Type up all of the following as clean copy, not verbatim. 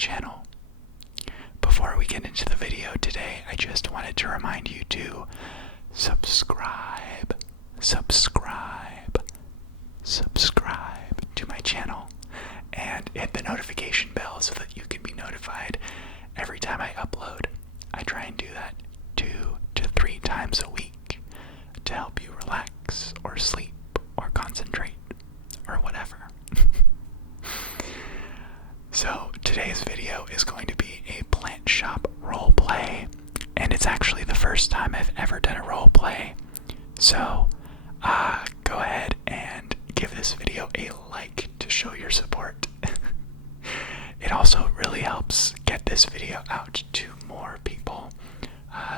channel. Before we get into the video today, I just wanted to remind you to subscribe to my channel and hit the notification bell so that you can be notified every time I upload. I try and do that 2 to 3 times a week to help you relax or sleep or concentrate or whatever. So today's video is going to be a Plant Shop roleplay, and it's actually the first time I've ever done a roleplay. So go ahead and give this video a like to show your support. It also really helps get this video out to more people,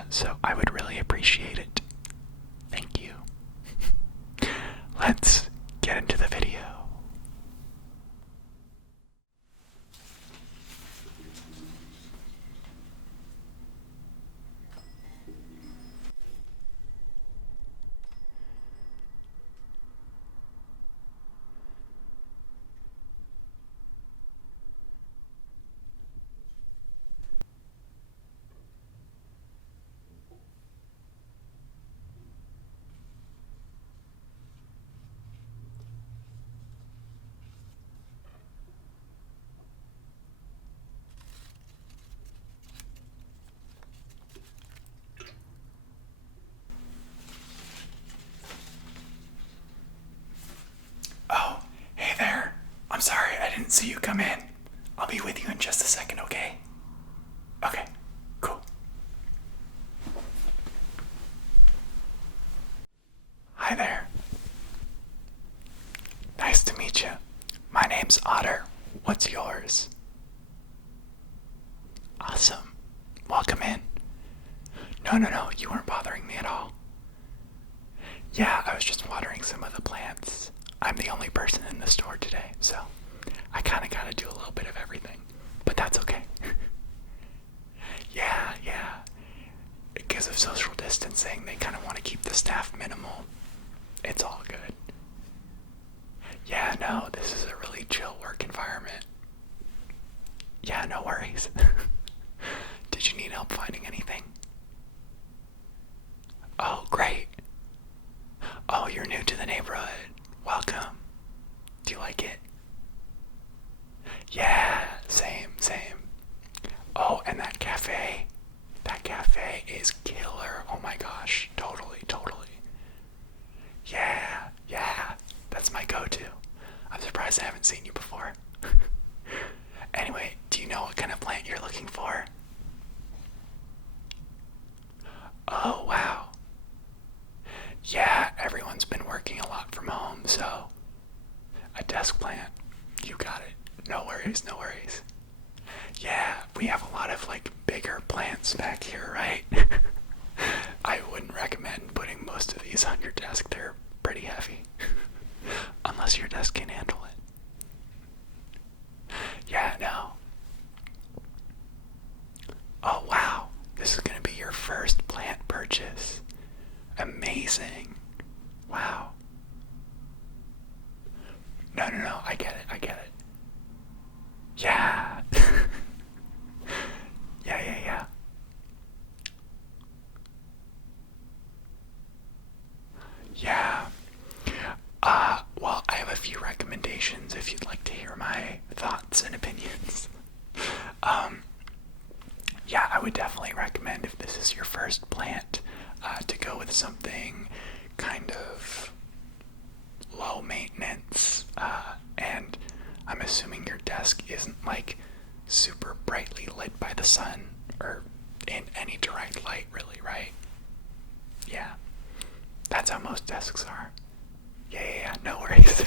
so I would really appreciate it. Thank you. Let's get into the video. Sorry, I didn't see you come in. I'll be with you in just a second, okay? Okay, cool. Hi there. Nice to meet you. My name's Otter. What's yours? Awesome. Welcome in. No, you weren't bothering me at all. Yeah, I was just watering some of the plants. I'm the only person in the store today, so I kind of got to do a little bit of everything, but that's okay. Yeah. Because of social distancing, they kind of want to keep the staff minimal. It's all good. Yeah, no, this is a really chill work environment. Yeah, no worries. Did you need help finding anything? Oh, great. Oh, you're new to the neighborhood. Welcome. Do you like it? Yeah, same. Oh, and that cafe is killer. Oh my gosh, totally. Yeah, that's my go-to. I'm surprised I haven't seen you before. Anyway, do you know what kind of plant you're looking for? Oh, wow. Yeah, everyone's been working a lot from home, so a desk plant. You got it. No worries. Yeah, we have a lot of bigger plants back here, right? I wouldn't recommend putting most of these on your desk. They're pretty heavy. Unless your desk can handle it. Yeah, no. Oh wow, this is gonna be your first plant purchase. Amazing. Wow. No, I get it. Yeah. Yeah. Yeah. Well, I have a few recommendations if you'd like to hear my thoughts and opinions. Yeah, I would definitely recommend, if this is your first plant, to go with something kind of low maintenance, and I'm assuming your desk isn't super brightly lit by the sun or in any direct light, really, right? Yeah, that's how most desks are. Yeah, no worries.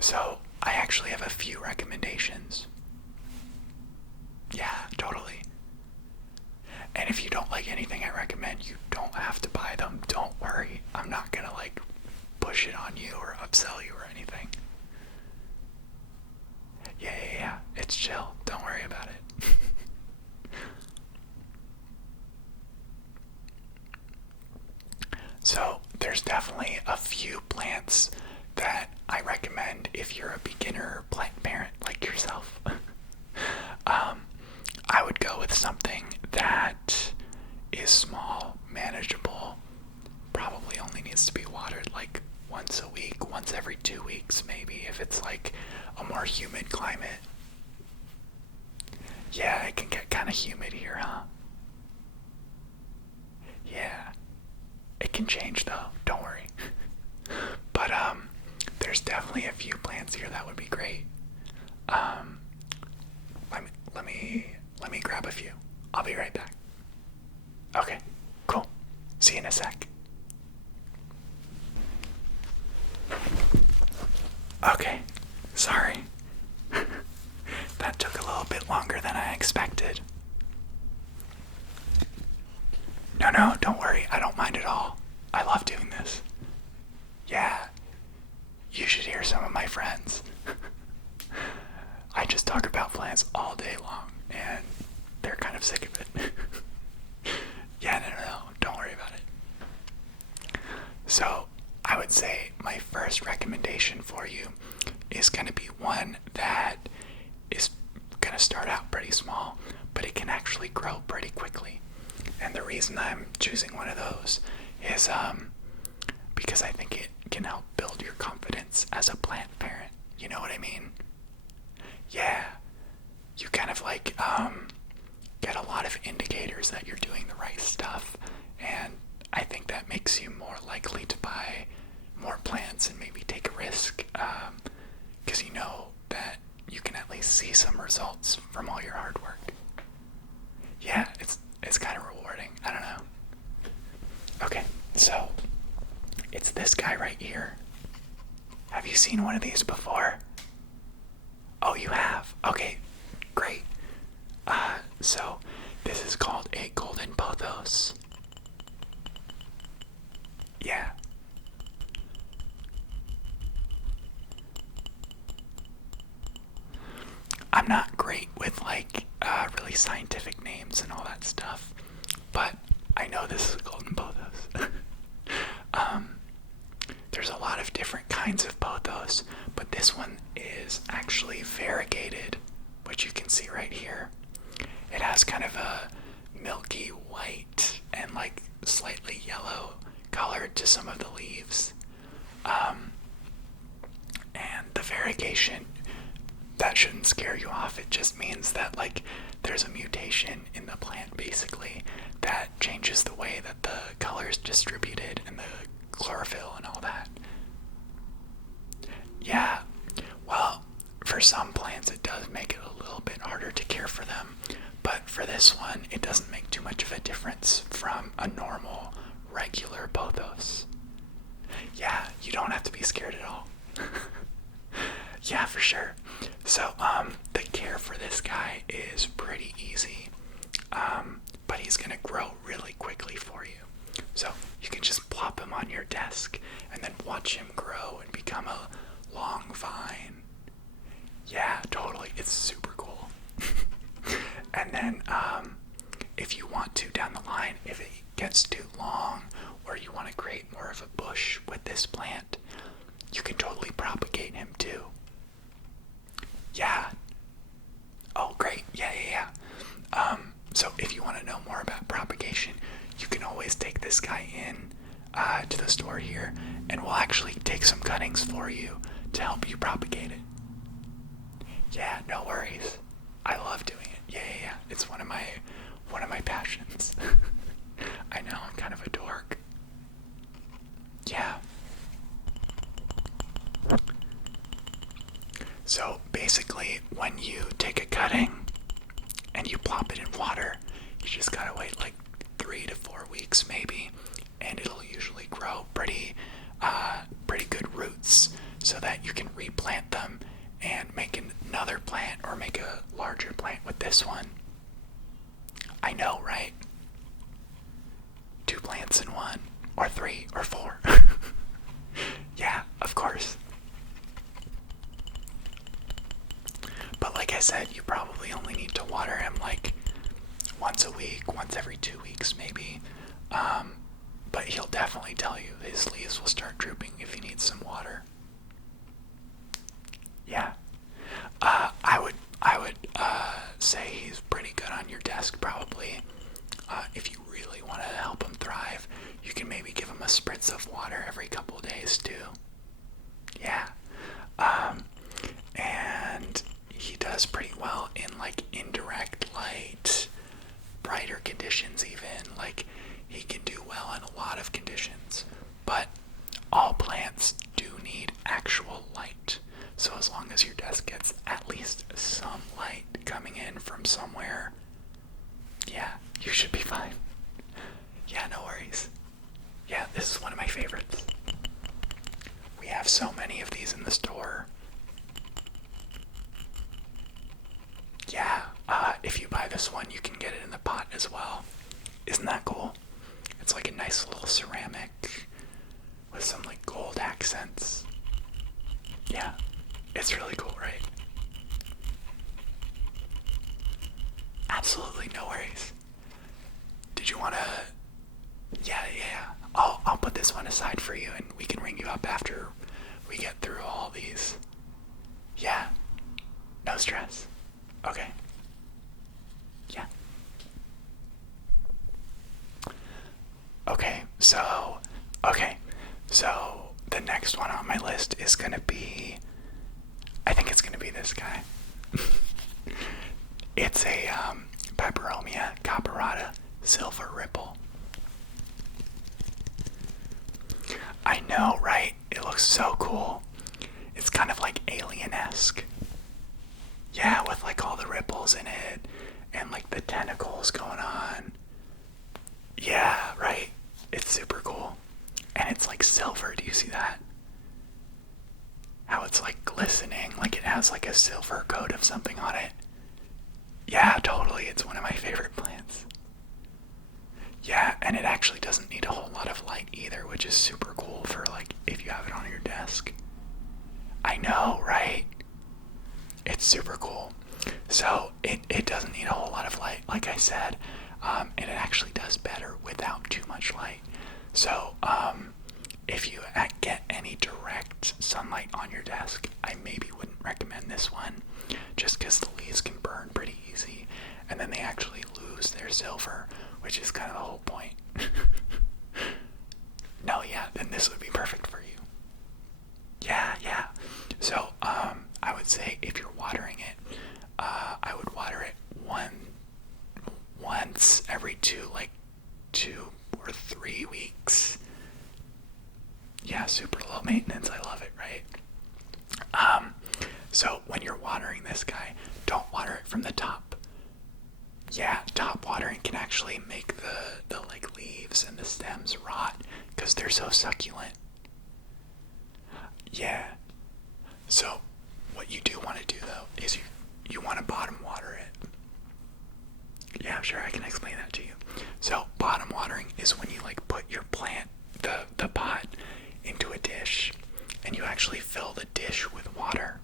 So I actually have a few recommendations. Yeah, totally. And if you don't like anything I recommend, you don't have to buy them. Don't worry. I'm not gonna push it on you or upsell you or anything. Yeah. It's chill. Don't worry about it. So there's definitely a few plants that I recommend if you're a beginner plant parent, like more humid climate. Yeah, it can get kind of humid here, huh? Yeah. It can change though, don't worry. But there's definitely a few plants here that would be great. Um let me grab a few. I'll be right back. Okay, cool. See you in a sec. Okay, sorry. That took a little bit longer than I expected. No, don't worry. I don't mind at all. I love doing this. Yeah, you should hear some of my friends. I just talk about plants all day long, and they're kind of sick of it. Yeah, no, don't worry about it. So, I would say my first recommendation for you is going to be one that is going to start out pretty small, but it can actually grow pretty quickly. And the reason I'm choosing one of those is because I think it can help build your confidence as a plant parent. You know what I mean? Yeah. You kind of like get a lot of indicators that you're doing the right stuff, and I think that makes you more likely to buy more plants and maybe take a risk, because you know that you can at least see some results from all your hard work. Yeah, it's kind of rewarding. I don't know. Okay, so it's this guy right here. Have you seen one of these before? Oh, you have? Okay, great. So this is called a golden pothos. Yeah. I'm not great with like really scientific names and all that stuff, but I know this is a golden pothos. There's a lot of different kinds of pothos, but this one is actually variegated, which you can see right here. It has kind of a milky white and like slightly yellow color to some of the leaves. And the variegation, that shouldn't scare you off. It just means that like there's a mutation in the plant basically that changes the way that the color is distributed and the chlorophyll and all that. Yeah, well, for some plants it does make it a little bit harder to care for them, but for this one it doesn't make too much of a difference from a normal regular pothos. Yeah, you don't have to be scared at all. Yeah, for sure. So the care for this guy is pretty easy, but he's gonna grow really quickly for you. So you can just plop him on your desk and then watch him grow and become a long vine. Yeah, totally. It's super cool. And then if you want to down the line, if it gets too long or you want to create more of a bush with this plant, you can totally propagate him too. Yeah. Oh, great. Yeah. So if you want to know more about propagation, you can always take this guy in to the store here, and we'll actually take some cuttings for you to help you propagate it. Yeah, no worries. I love doing it. Yeah. It's one of my passions. I know, I'm kind of a dork. Yeah. So basically, when you take a cutting and you plop it in water, you just gotta wait like 3 to 4 weeks maybe, and it'll usually grow pretty good roots so that you can replant them and make another plant or make a larger plant with this one. I know, right? 2 plants in one, or 3 or 4. Yeah, of course. But like I said, you probably only need to water him like once a week, once every 2 weeks maybe. But he'll definitely tell you his leaves will start drooping if he needs some water. Yeah. I would say he's pretty good on your desk probably. If you really want to help him thrive, you can maybe give him a spritz of water every couple days too. Yeah. And does pretty well in like indirect light, brighter conditions even. Like he can do well in a lot of conditions, but all plants do need actual light. So as long as your desk gets at least some light coming in from somewhere, yeah, you should be fine. Yeah, no worries. Yeah, this is one of my favorites. We have so many of these in the store. Yeah, if you buy this one, you can get it in the pot as well. Isn't that cool? It's like a nice little ceramic with some like gold accents. Yeah, it's really cool, right? Absolutely, no worries. Did you wanna? Yeah. I'll put this one aside for you, and we can ring you up after we get through all these. Yeah, no stress. Okay. Yeah. Okay, so the next one on my list is gonna be, I think it's gonna be this guy. It's a peperomia caparata silver ripple. I know, right? It looks so cool. It's kind of like alien-esque. Yeah, with like all the ripples in it and like the tentacles going on. Yeah, right. It's super cool. And it's like silver. Do you see that? How it's like glistening, like it has like a silver coat of something on it. Yeah, totally. It's one of my favorite plants. Yeah, and it actually doesn't need a whole lot of light either, which is super cool for like if you have it on your desk. I know, right? It's super cool. So it doesn't need a whole lot of light, like I said, and it actually does better without too much light. So if you get any direct sunlight on your desk, I maybe wouldn't recommend this one, just because the leaves can burn pretty easy, and then they actually lose their silver, which is kind of the whole point. No, yeah, then this would be perfect for you. Yeah. So I would say if you're watering it, I would water it once every 2 or 3 weeks. Yeah, super low maintenance. I love it, right? So when you're watering this guy, don't water it from the top. Yeah, top watering can actually make the like leaves and the stems rot because they're so succulent. Yeah. So what you do want to do though is you want to bottom water it. Yeah, sure, I can explain that to you. So bottom watering is when you like put your plant, the pot, into a dish, and you actually fill the dish with water,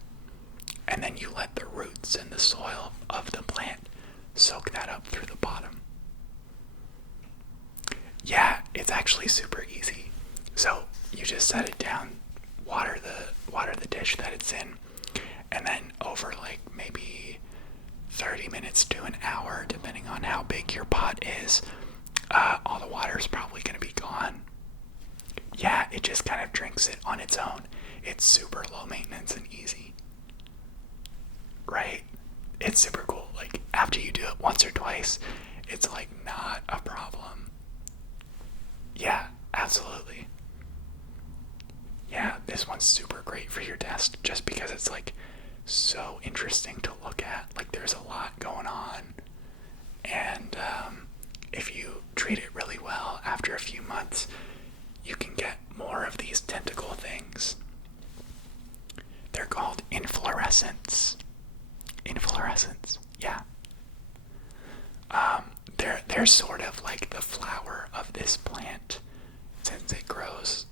and then you let the roots and the soil of the plant soak that up through the bottom. Yeah, it's actually super easy. So you just set it down, water the dish that it's in, and then over like maybe 30 minutes to an hour, depending on how big your pot is, all the water is probably going to be gone. Yeah, it just kind of drinks it on its own. It's super low maintenance and easy. Right? It's super cool. Like, after you do it once or twice, it's like not a problem. Yeah, absolutely. Yeah, this one's super great for your desk just because it's like so interesting to look at. Like, there's a lot going on. And if you treat it really well, after a few months, you can get more of these tentacle things. They're called inflorescence. Inflorescence, yeah. They're sort of like the flower of this plant, since it grows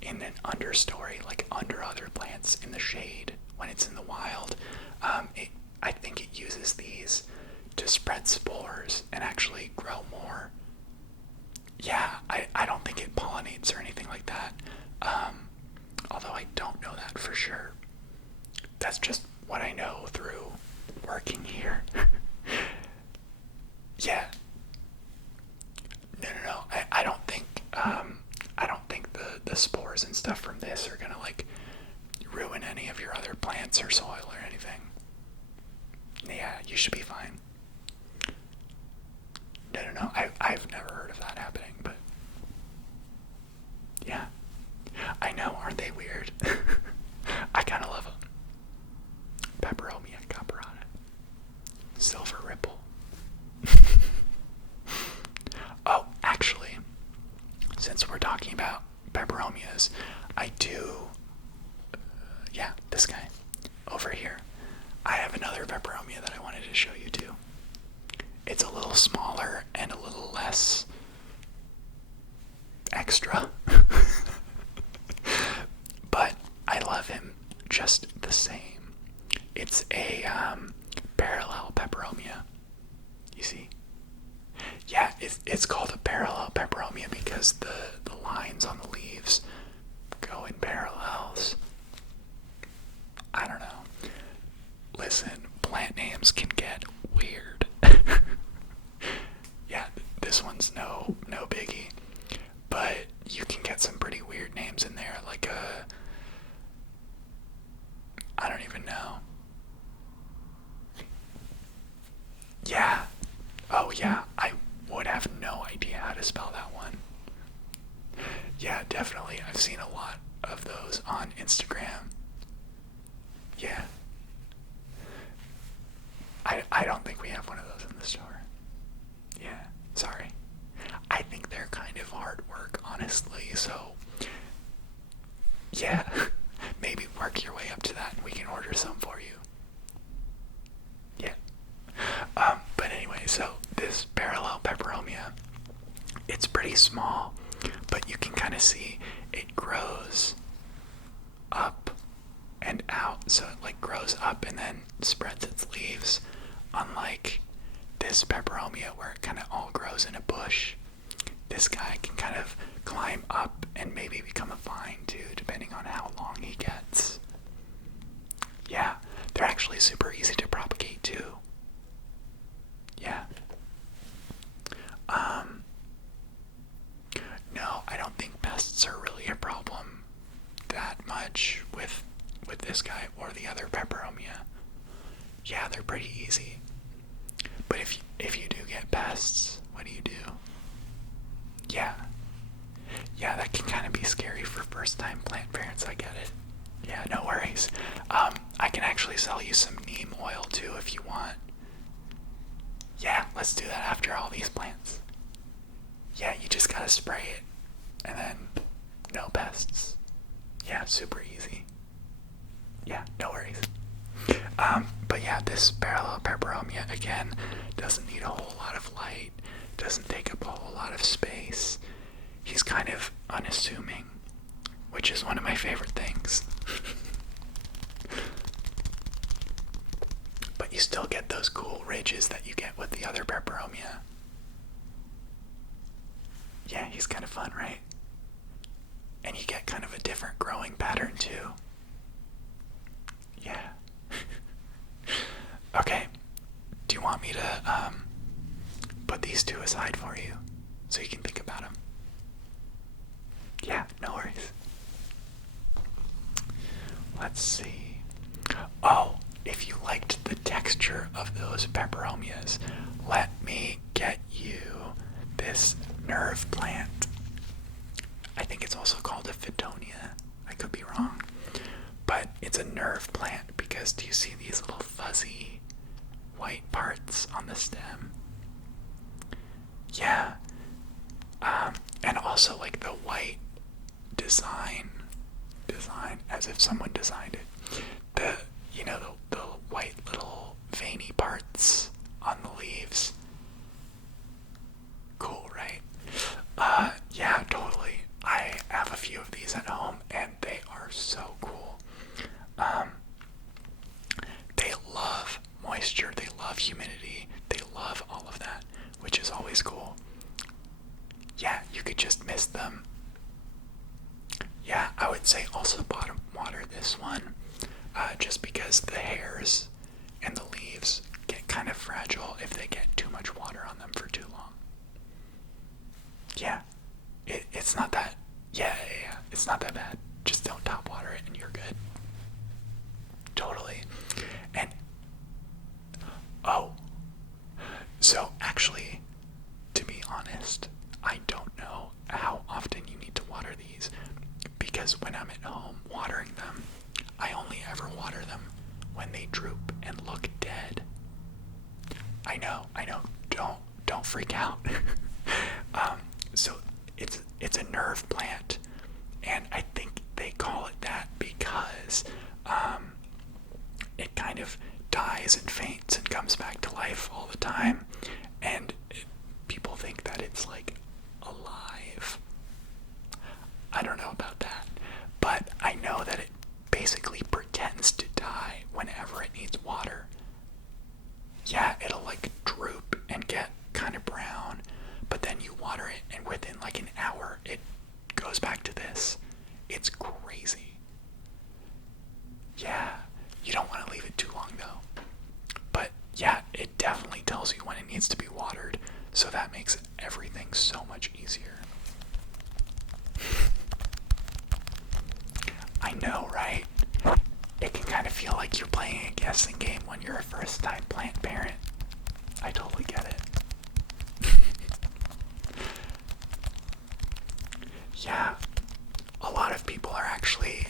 in an understory, like under other plants in the shade when it's in the wild. I think it uses these to spread spores and actually grow more. Yeah, I don't think it pollinates or anything like that. Although I don't know that for sure. That's just what I know through working here. Yeah. No. I don't think the spores and stuff from this are gonna like ruin any of your other plants or soil or anything. should be fine. No. I've never heard of that happening, but yeah. I know, aren't they weird? I kind of love them. Peperomia caparata. Silver ripple. Oh, actually, since we're talking about peperomias, I do, yeah, this guy over here. I have another peperomia that I wanted to show you too. It's a little smaller and a little less extra. But I love him just the same. It's a parallel peperomia. You see? Yeah, it's called a parallel peperomia because the lines on the leaves go in parallels. I don't know. Listen, plant names can get weird. Yeah, this one's no biggie. But you can get some pretty weird names in there, like I don't even know. Yeah. Oh yeah, I would have no idea how to spell that one. Yeah, definitely. I've seen a lot of those on Instagram. Yeah. I don't think we have one of those in the store. Yeah, sorry. I think they're kind of hard work, honestly, so yeah, maybe work your way up to that and we can order some for you. Yeah. But anyway, so this parallel peperomia, it's pretty small, but you can kind of see it grows up and out. So it like grows up and then spreads its leaves, unlike this peperomia where it kind of all grows in a bush. This guy can kind of climb up and maybe become a vine too, depending on how long he gets. Yeah, they're actually super easy to propagate too. Yeah. No, I don't think pests are really a problem that much with this guy or the other peperomia. Yeah, they're pretty easy. But if you do get pests, what do you do? Yeah. Yeah, that can kind of be scary for first-time plant parents, I get it. Yeah, no worries. I can actually sell you some neem oil too if you want. Yeah, let's do that after all these plants. Yeah, you just gotta spray it, and then no pests. Yeah, super easy. Yeah, no worries. But yeah, this parallel peperomia, again, doesn't need a whole lot of light, doesn't take up a whole lot of space. He's kind of unassuming, which is one of my favorite things. But you still get those cool ridges that you get with the other peperomia. Yeah, he's kind of fun, right? And you get kind of a different growing pattern too. Yeah. Okay. Do you want me to put these two aside for you so you can think about them? Yeah, no worries. Let's see. Oh, if you liked the texture of those peperomias, let me get you this nerve plant. I think it's also called a Fittonia. I could be wrong. But it's a nerve plant because do you see these little fuzzy white parts on the stem? Yeah. And also like the white design as if someone designed it. The white little veiny parts on the leaves. Cool, right? Yeah, totally. I have a few of these at home and they are so cool. They love moisture, they love humidity, they love all of that, which is always cool. Yeah, you could just miss them. Yeah, I would say also bottom water this one, just because the hairs and the leaves get kind of fragile if they get too much water on them for too long. Yeah, it's not that, yeah, it's not that bad. Just don't top water it and you're good. Totally. And, oh, actually, to be honest, I don't know how often you need to water these, because when I'm at home watering them, I only ever water them when they droop and look dead. I know, don't freak out. So it's a nerve plant, and I think they call it that because it kind of dies and faints and comes back to life all the time, and people think that it's like alive. I don't know about that, but I know that it basically pretends to die whenever it needs water. Yeah, it'll like droop and get kind of brown, but then you water it and within like an hour it goes back to this. It's crazy. Yeah, you don't want to leave it too long though. But yeah, it definitely tells you when it needs to be watered, so that makes everything so much easier. I know, right? It can kind of feel like you're playing a guessing game when you're a first-time plant parent. I totally get it. Yeah, a lot of people are actually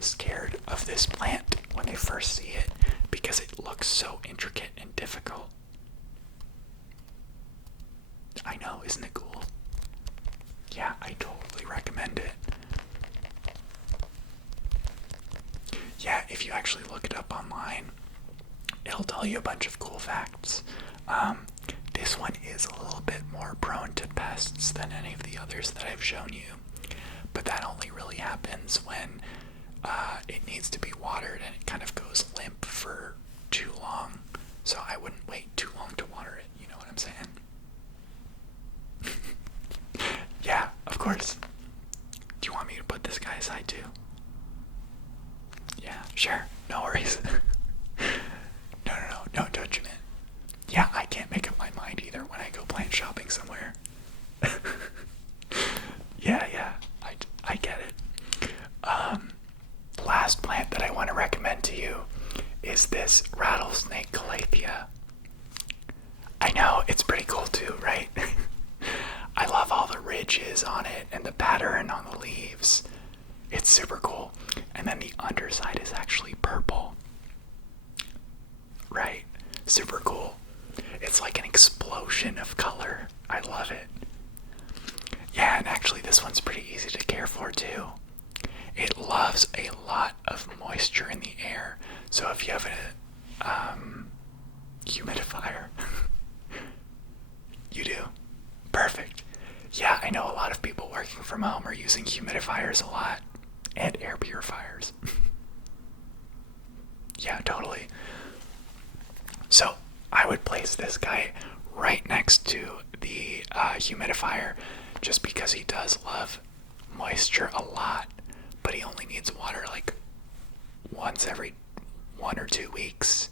scared of this plant when they first see it because it looks so intricate and difficult. I know, isn't it cool? Yeah, I totally recommend it. Yeah, if you actually look it up online, it'll tell you a bunch of cool facts. This one is a little bit more prone to pests than any of the others that I've shown you, but that only really happens when it needs to be watered and it kind of goes limp for too long. So I wouldn't wait too long to water it, you know what I'm saying? Yeah, of course. Do you want me to put this guy aside too? Yeah, sure, no worries. No judgment. Yeah, I can't make up my mind either when I go plant shopping somewhere. Yeah, I get it. Last plant that I want to recommend to you is this rattlesnake calathea. I know, it's pretty cool too, right? I love all the ridges on it and the pattern on the leaves. It's super cool. And then the underside is actually purple. Right? Super cool. It's like an explosion of color. I love it. Yeah, and actually this one's pretty easy to care for too. It loves a lot of moisture in the air. So if you have a humidifier, you do. Perfect. Yeah, I know a lot of people working from home are using humidifiers a lot. And air purifiers. Yeah, totally. So I would place this guy right next to the humidifier just because he does love moisture a lot, but he only needs water like once every 1 or 2 weeks.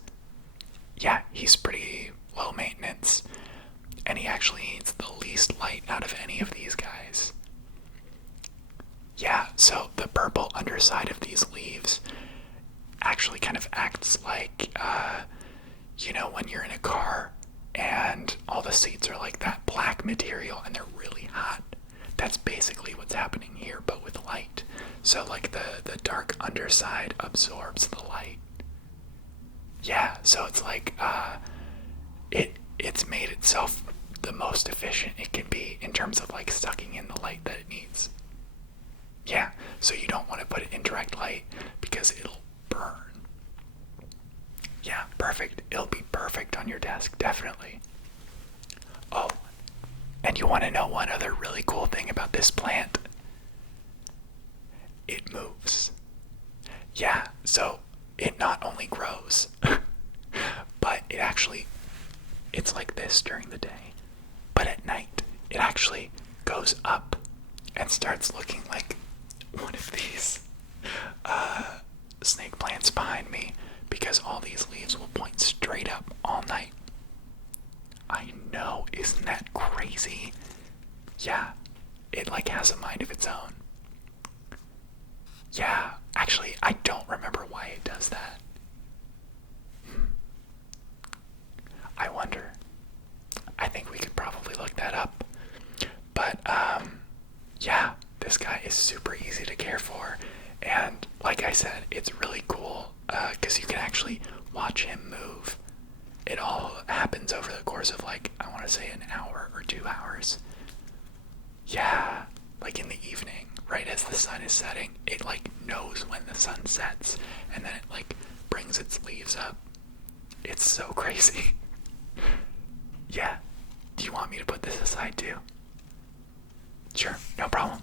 Yeah, he's pretty low maintenance, and he actually needs the least light out of any of these guys. Yeah, so the purple underside of these leaves actually kind of acts like, when you're in a car and all the seats are like that black material and they're really hot. That's basically what's happening here, but with light. So like the dark underside absorbs the light. Yeah, so it's like it's made itself the most efficient it can be in terms of like sucking in the light that it needs. Yeah, so you don't want to put it in direct light because it'll burn. Yeah, perfect. It'll be perfect on your desk, definitely. Oh, and you want to know one other really cool thing about this plant? It moves. Yeah, so it not only grows, but it's like this during the day. But at night, it actually goes up and starts looking like one of these snake plants behind me, because all these leaves will point straight up all night. I know, isn't that crazy? Yeah, it like has a mind of its own. Yeah, actually, I don't remember why it does that. I wonder. is super easy to care for, and like I said, it's really cool because you can actually watch him move. It all happens over the course of like, I want to say an hour or 2 hours. Yeah, like in the evening, right as the sun is setting, it like knows when the sun sets, and then it like brings its leaves up. It's so crazy. Yeah. Do you want me to put this aside too? Sure, no problem.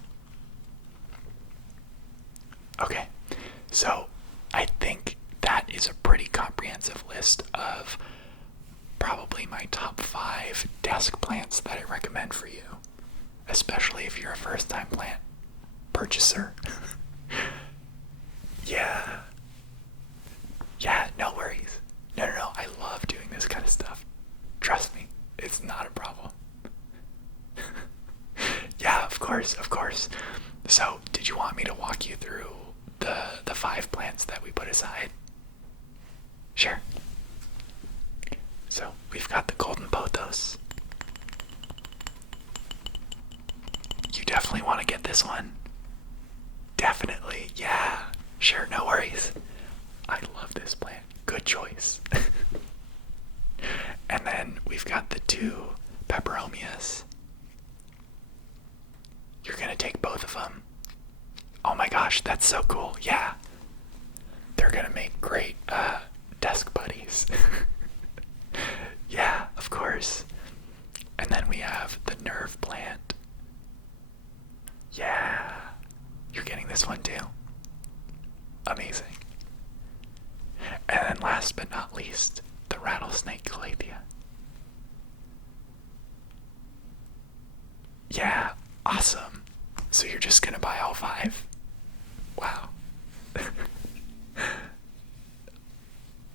Okay, so I think that is a pretty comprehensive list of probably my top 5 desk plants that I recommend for you, especially if you're a first-time plant purchaser. Yeah. Yeah, no worries. No, I love doing this kind of stuff. Trust me, it's not a problem. Yeah, of course. So, did you want me to walk you through the 5 plants that we put aside? Sure. So, we've got the golden pothos. You definitely want to get this one. Definitely, yeah. Sure, no worries. I love this plant. Good choice. And then we've got the 2 peperomias. You're gonna take both of them. Oh my gosh, that's so cool. Yeah. They're gonna make great desk buddies. Yeah, of course. And then we have the nerve plant. Yeah. You're getting this one too. Amazing. And then last but not least, the rattlesnake calathea. Yeah, awesome. So you're just gonna buy all 5? Wow.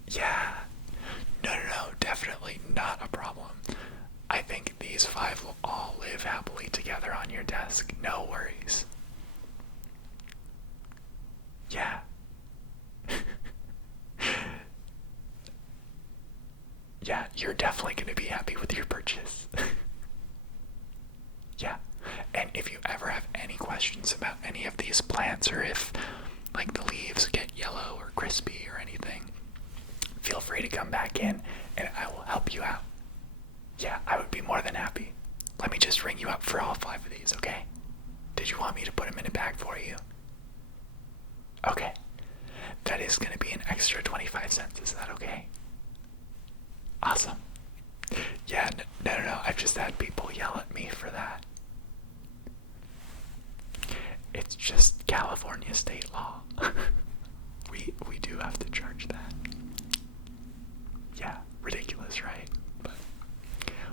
Yeah. No, definitely not a problem. I think these 5 will all live happily together on your desk. No worries. Yeah. Yeah, you're definitely going to be happy with your purchase. Yeah. And if you ever have any questions about any of these plants, or if like the leaves get yellow or crispy or anything, feel free to come back in and I will help you out. Yeah, I would be more than happy. Let me just ring you up for all 5 of these, okay? Did you want me to put them in a bag for you? Okay. That is going to be an extra 25 cents. Is that okay? Awesome. Yeah, no. I've just had people yell at me for that. It's just California state law. we do have to charge that. Yeah, ridiculous, right? But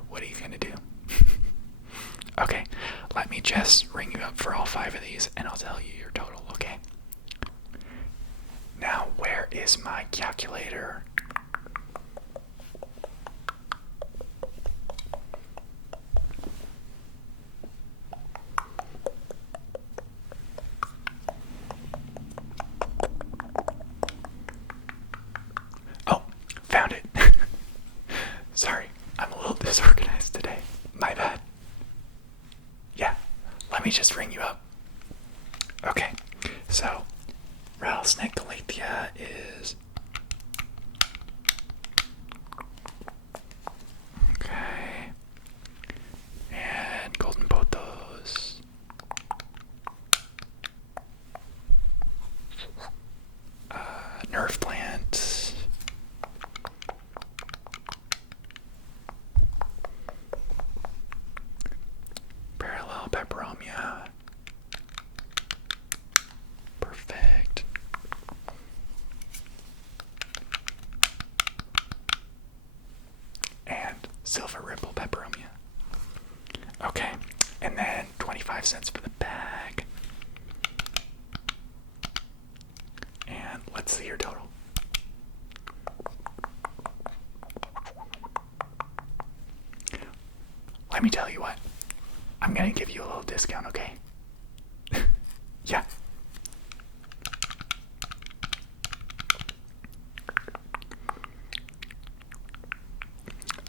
what are you gonna do? Okay, let me just ring you up for all 5 of these and I'll tell you your total, okay? Now, where is my calculator? Oh, found it. Sorry, I'm a little disorganized today. My bad. Yeah, let me just ring you up. Okay, so rattlesnake calathea is okay, and golden pothos, nerve plant, parallel peperomia. Perfect. And silver ripple peperomia. Okay, and then 25 cents for the bag. And let's see your total. Let me tell you what, I'm gonna give you a little discount, okay? Yeah.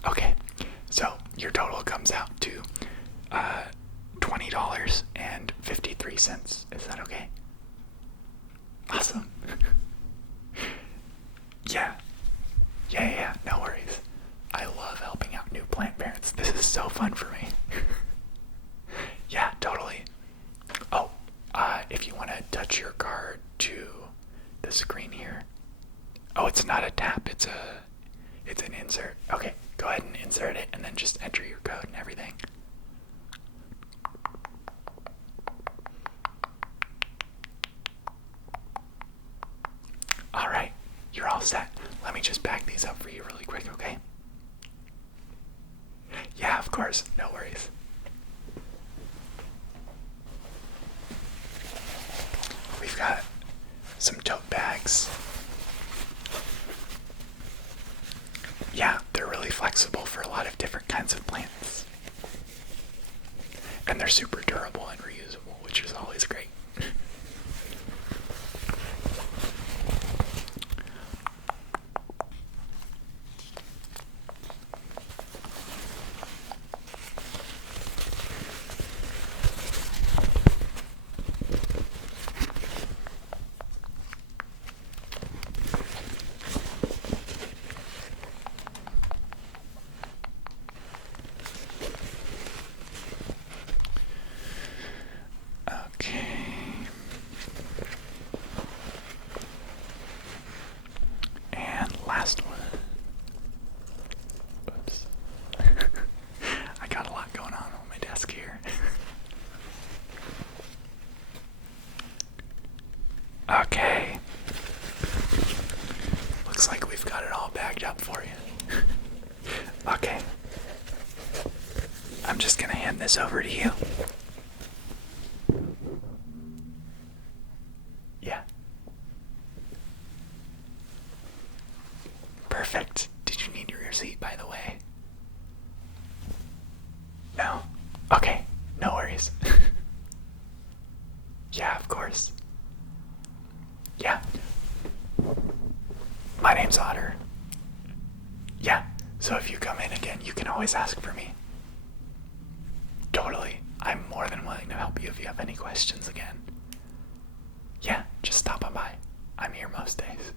Okay, so your total comes out to $20 53 cents. Is that okay? Awesome. Yeah. Yeah, no worries. I love helping out new plant parents. This is so fun for me. Yeah, totally. Oh, if you want to touch your card to the screen here. Oh, it's not a tap, it's an insert. Okay, go ahead and insert it and then just enter your code and everything. Alright, you're all set. Let me just back these up for you really quick, okay? Yeah, of course, no worries. We've got some tote bags. Yeah, they're really flexible for a lot of different kinds of plants. And they're super durable and reusable, which is always great. Last one. Oops. I got a lot going on my desk here. Okay. Looks like we've got it all bagged up for you. Okay. I'm just gonna hand this over to you. Yeah. Perfect. Did you need your receipt, by the way? No? Okay, no worries. Yeah, of course. Yeah. My name's Otter. Yeah, so if you come in again, you can always ask for me. Totally. I'm more than willing to help you if you have any questions again. Yeah, just stop on by. I'm here most days.